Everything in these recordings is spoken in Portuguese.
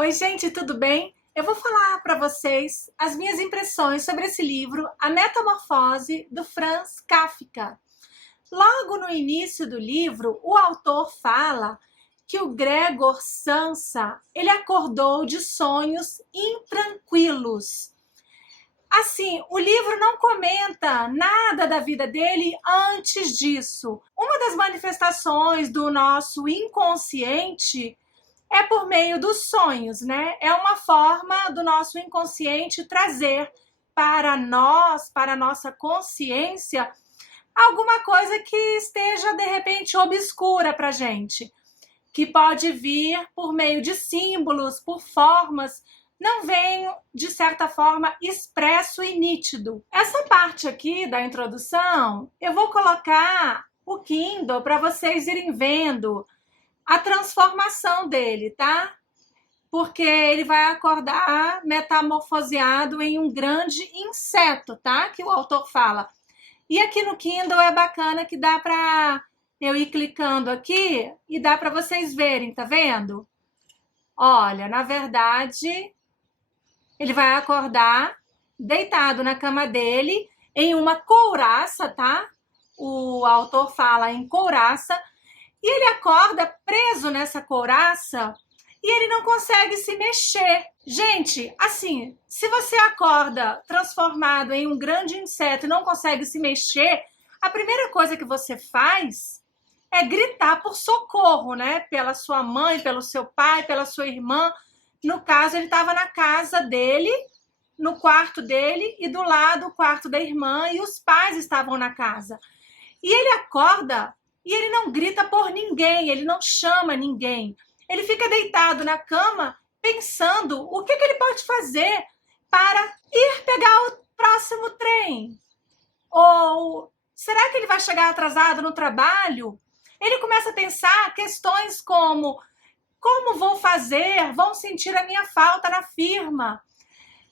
Oi, gente, tudo bem? Eu vou falar para vocês as minhas impressões sobre esse livro, A Metamorfose, do Franz Kafka. Logo no início do livro, o autor fala que o Gregor Samsa, ele acordou de sonhos intranquilos. Assim, o livro não comenta nada da vida dele antes disso. Uma das manifestações do nosso inconsciente é por meio dos sonhos, né? É uma forma do nosso inconsciente trazer para nós, para a nossa consciência, alguma coisa que esteja, de repente, obscura para a gente, que pode vir por meio de símbolos, por formas, não vem, de certa forma, expresso e nítido. Essa parte aqui da introdução, eu vou colocar o Kindle para vocês irem vendo a transformação dele, tá? Porque ele vai acordar metamorfoseado em um grande inseto, tá? Que o autor fala. E aqui no Kindle é bacana que dá para eu ir clicando aqui e dá para vocês verem, tá vendo? Olha, na verdade, ele vai acordar deitado na cama dele em uma couraça, tá? O autor fala em couraça. E ele acorda preso nessa couraça e ele não consegue se mexer. Gente, assim, se você acorda transformado em um grande inseto e não consegue se mexer, a primeira coisa que você faz é gritar por socorro, né? Pela sua mãe, pelo seu pai, pela sua irmã. No caso, ele estava na casa dele, no quarto dele, e do lado o quarto da irmã, e os pais estavam na casa. E ele acorda e ele não grita por ninguém, ele não chama ninguém. Ele fica deitado na cama pensando o que ele pode fazer para ir pegar o próximo trem. Ou será que ele vai chegar atrasado no trabalho? Ele começa a pensar questões como vou fazer? Vão sentir a minha falta na firma.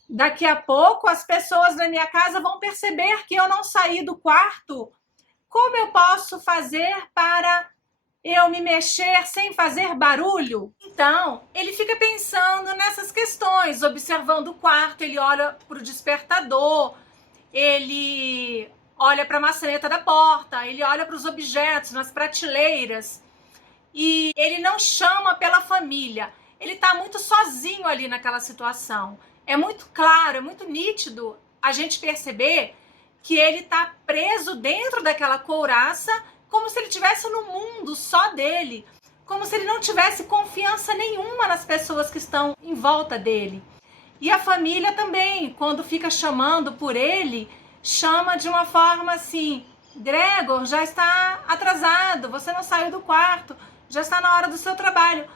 Daqui a pouco as pessoas na minha casa vão perceber que eu não saí do quarto. Como eu posso fazer para eu me mexer sem fazer barulho? Então, ele fica pensando nessas questões, observando o quarto, ele olha para o despertador, ele olha para a maçaneta da porta, ele olha para os objetos nas prateleiras e ele não chama pela família. Ele está muito sozinho ali naquela situação. É muito claro, é muito nítido a gente perceber que ele está preso dentro daquela couraça, como se ele estivesse no mundo só dele, como se ele não tivesse confiança nenhuma nas pessoas que estão em volta dele. E a família também, quando fica chamando por ele, chama de uma forma assim: Gregor, já está atrasado, você não saiu do quarto, já está na hora do seu trabalho.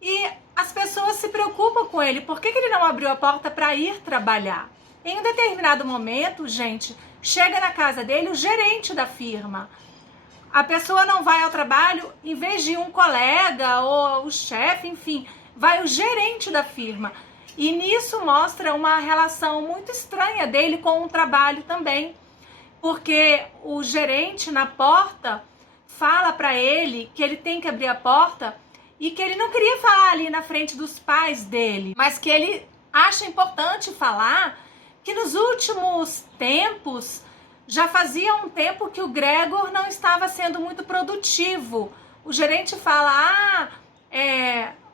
E as pessoas se preocupam com ele. Por que ele não abriu a porta para ir trabalhar? Em um determinado momento, gente, chega na casa dele o gerente da firma. A pessoa não vai ao trabalho, em vez de um colega ou o chefe, enfim, vai o gerente da firma. E nisso mostra uma relação muito estranha dele com o trabalho também. Porque o gerente na porta fala para ele que ele tem que abrir a porta e que ele não queria falar ali na frente dos pais dele, mas que ele acha importante falar que nos últimos tempos, já fazia um tempo que o Gregor não estava sendo muito produtivo. O gerente fala,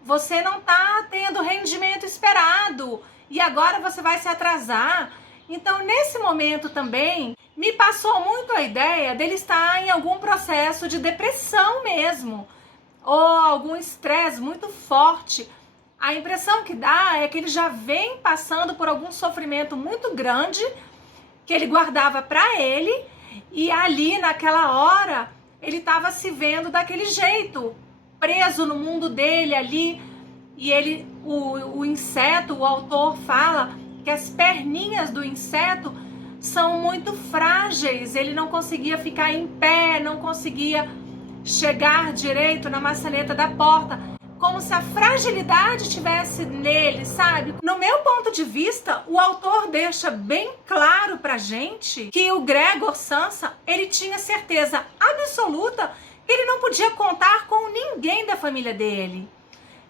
você não está tendo o rendimento esperado e agora você vai se atrasar. Então, nesse momento também, me passou muito a ideia dele estar em algum processo de depressão mesmo, ou algum estresse muito forte. A impressão que dá é que ele já vem passando por algum sofrimento muito grande que ele guardava para ele, e ali naquela hora ele estava se vendo daquele jeito, preso no mundo dele ali. E ele, o inseto, o autor fala que as perninhas do inseto são muito frágeis, ele não conseguia ficar em pé, não conseguia chegar direito na maçaneta da porta, como se a fragilidade tivesse nele, sabe? No meu ponto de vista, o autor deixa bem claro pra gente que o Gregor Samsa, ele tinha certeza absoluta que ele não podia contar com ninguém da família dele.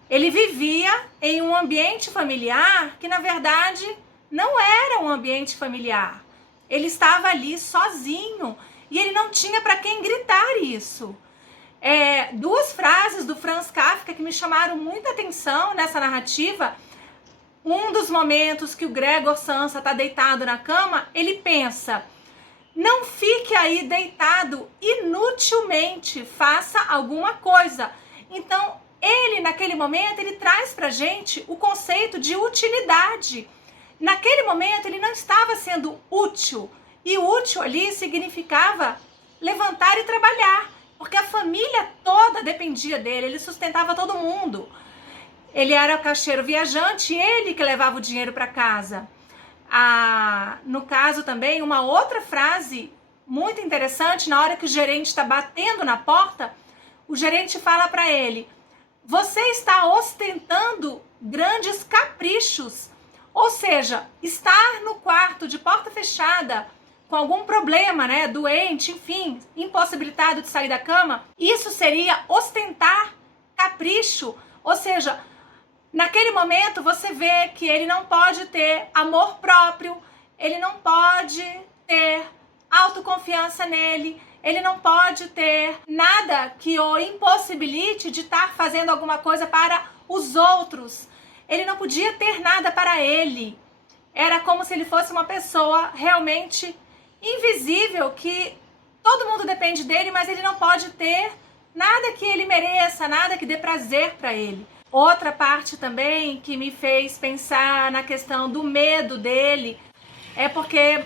Ele vivia em um ambiente familiar que, na verdade, não era um ambiente familiar. Ele estava ali sozinho e ele não tinha para quem gritar isso. Duas frases do Franz Kafka que me chamaram muita atenção nessa narrativa. Um dos momentos que o Gregor Samsa está deitado na cama, ele pensa: não fique aí deitado inutilmente, faça alguma coisa. Então, ele, naquele momento, ele traz pra gente o conceito de utilidade. Naquele momento, ele não estava sendo útil. E útil ali significava levantar e trabalhar, porque a família toda dependia dele, ele sustentava todo mundo. Ele era caixeiro viajante, ele que levava o dinheiro para casa. No caso também, uma outra frase muito interessante, na hora que o gerente está batendo na porta, o gerente fala para ele: você está ostentando grandes caprichos. Ou seja, estar no quarto de porta fechada, com algum problema, né, doente, enfim, impossibilitado de sair da cama, isso seria ostentar capricho. Ou seja, naquele momento você vê que ele não pode ter amor próprio, ele não pode ter autoconfiança nele, ele não pode ter nada que o impossibilite de estar fazendo alguma coisa para os outros. Ele não podia ter nada para ele. Era como se ele fosse uma pessoa realmente invisível, que todo mundo depende dele, mas ele não pode ter nada que ele mereça, nada que dê prazer para ele. Outra parte também que me fez pensar na questão do medo dele é porque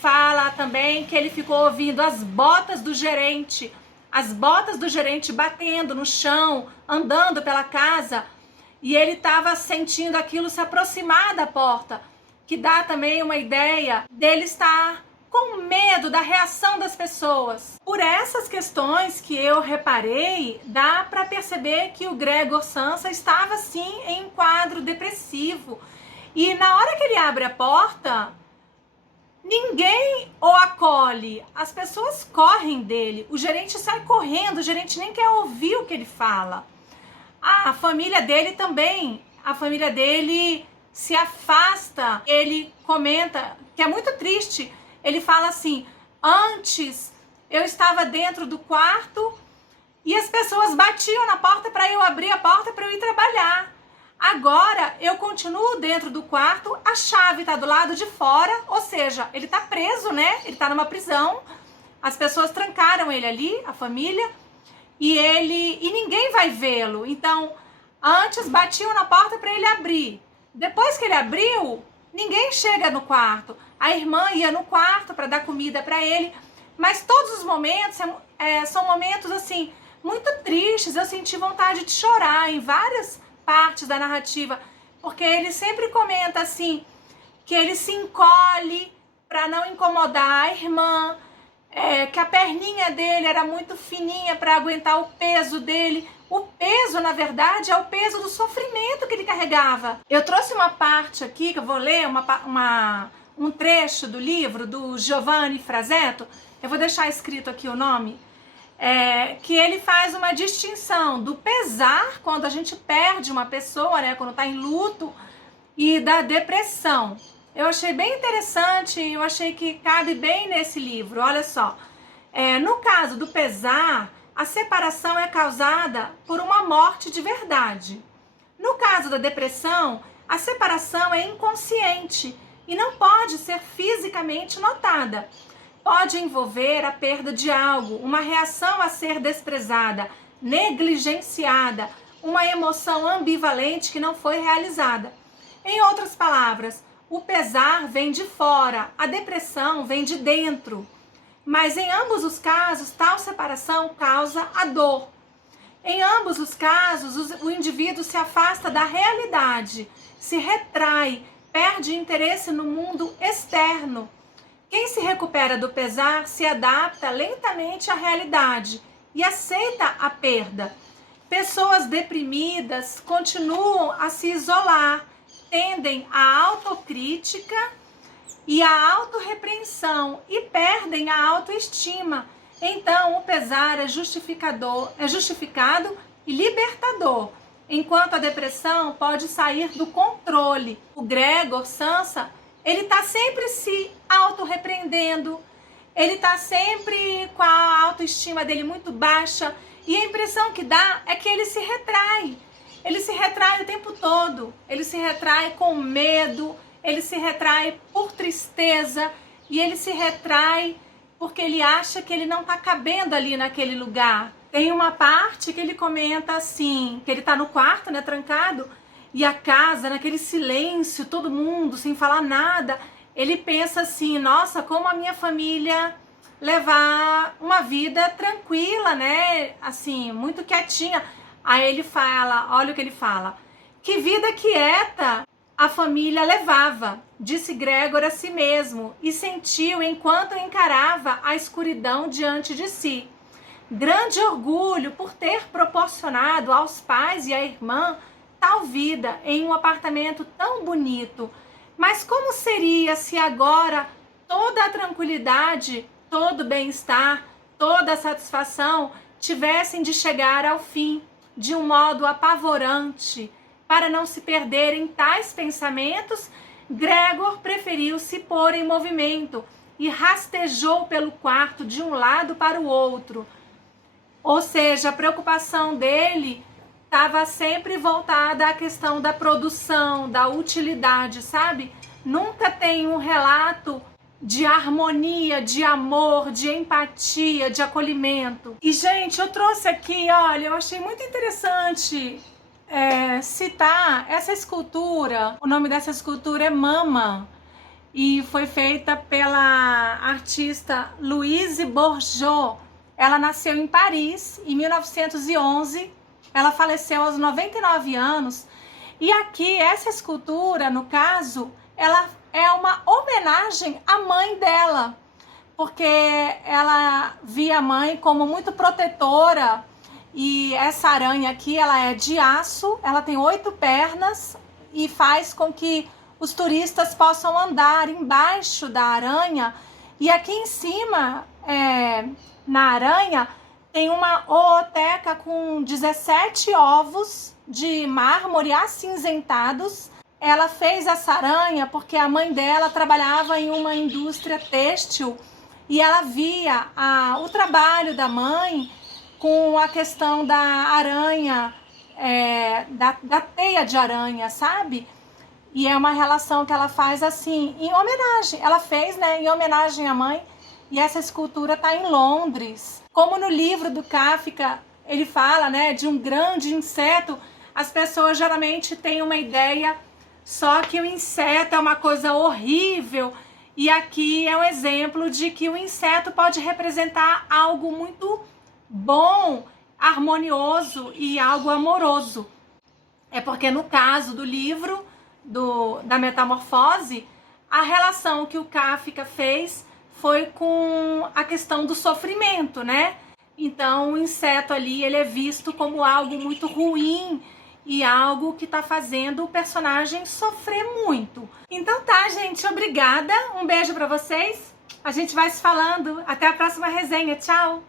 fala também que ele ficou ouvindo as botas do gerente batendo no chão, andando pela casa, e ele estava sentindo aquilo se aproximar da porta, que dá também uma ideia dele estar com medo da reação das pessoas. Por essas questões que eu reparei, dá para perceber que o Gregor Samsa estava sim em um quadro depressivo. E na hora que ele abre a porta, ninguém o acolhe, as pessoas correm dele, o gerente sai correndo, o gerente nem quer ouvir o que ele fala. A família dele também, a família dele se afasta. Ele comenta que é muito triste. Ele fala assim: antes eu estava dentro do quarto e as pessoas batiam na porta para eu abrir a porta para eu ir trabalhar. Agora eu continuo dentro do quarto, a chave está do lado de fora, ou seja, ele está preso, né? Ele está numa prisão. As pessoas trancaram ele ali, a família, e ninguém vai vê-lo. Então, antes batiam na porta para ele abrir. Depois que ele abriu, ninguém chega no quarto. A irmã ia no quarto para dar comida para ele, mas todos os momentos são momentos assim muito tristes. Eu senti vontade de chorar em várias partes da narrativa, porque ele sempre comenta assim que ele se encolhe para não incomodar a irmã, que a perninha dele era muito fininha para aguentar o peso dele. O peso, na verdade, é o peso do sofrimento que ele carregava. Eu trouxe uma parte aqui que eu vou ler, um trecho do livro do Giovanni Frazetto. Eu vou deixar escrito aqui o nome. Que ele faz uma distinção do pesar, quando a gente perde uma pessoa, né, quando está em luto, e da depressão. Eu achei bem interessante, eu achei que cabe bem nesse livro. Olha só, no caso do pesar, a separação é causada por uma morte de verdade. No caso da depressão, a separação é inconsciente e não pode ser fisicamente notada. Pode envolver a perda de algo, uma reação a ser desprezada, negligenciada, uma emoção ambivalente que não foi realizada. Em outras palavras, o pesar vem de fora, a depressão vem de dentro. Mas em ambos os casos, tal separação causa a dor. Em ambos os casos, o indivíduo se afasta da realidade, se retrai, perde interesse no mundo externo. Quem se recupera do pesar se adapta lentamente à realidade e aceita a perda. Pessoas deprimidas continuam a se isolar, tendem à autocrítica e à autorrepreensão e perdem a autoestima. Então, o pesar é justificado e libertador. enquanto a depressão pode sair do controle. O Gregor Samsa, ele tá sempre se auto-repreendendo, ele tá sempre com a autoestima dele muito baixa, e a impressão que dá é que ele se retrai. Ele se retrai o tempo todo, ele se retrai com medo, ele se retrai por tristeza, e ele se retrai porque ele acha que ele não tá cabendo ali naquele lugar. Tem uma parte que ele comenta assim, que ele tá no quarto, né, trancado, e a casa, naquele silêncio, todo mundo sem falar nada, ele pensa assim, nossa, como a minha família levar uma vida tranquila, né, assim, muito quietinha. Aí ele fala, olha o que ele fala, que vida quieta a família levava, disse Gregor a si mesmo, e sentiu enquanto encarava a escuridão diante de si. Grande orgulho por ter proporcionado aos pais e à irmã tal vida em um apartamento tão bonito. Mas como seria se agora toda a tranquilidade, todo o bem-estar, toda a satisfação tivessem de chegar ao fim de um modo apavorante? Para não se perder em tais pensamentos, Gregor preferiu se pôr em movimento e rastejou pelo quarto de um lado para o outro. Ou seja, a preocupação dele estava sempre voltada à questão da produção, da utilidade, sabe? Nunca tem um relato de harmonia, de amor, de empatia, de acolhimento. E, gente, eu trouxe aqui, olha, eu achei muito interessante citar essa escultura. O nome dessa escultura é Mama, e foi feita pela artista Louise Bourgeot. Ela nasceu em Paris em 1911, ela faleceu aos 99 anos, e aqui essa escultura, no caso, ela é uma homenagem à mãe dela, porque ela via a mãe como muito protetora, e essa aranha aqui, ela é de aço, ela tem 8 pernas e faz com que os turistas possam andar embaixo da aranha, e aqui em cima, na aranha, tem uma ooteca com 17 ovos de mármore acinzentados. Ela fez essa aranha porque a mãe dela trabalhava em uma indústria têxtil e ela via o trabalho da mãe com a questão da aranha, da teia de aranha, sabe? E é uma relação que ela faz assim, em homenagem. Ela fez, né, em homenagem à mãe, e essa escultura está em Londres. Como no livro do Kafka, ele fala, né, de um grande inseto, as pessoas geralmente têm uma ideia, só que o inseto é uma coisa horrível, e aqui é um exemplo de que o inseto pode representar algo muito bom, harmonioso e algo amoroso. É porque no caso do livro da Metamorfose, a relação que o Kafka fez foi com a questão do sofrimento, né? Então o inseto ali, ele é visto como algo muito ruim e algo que tá fazendo o personagem sofrer muito. Então tá, gente, obrigada, um beijo pra vocês, a gente vai se falando, até a próxima resenha, tchau!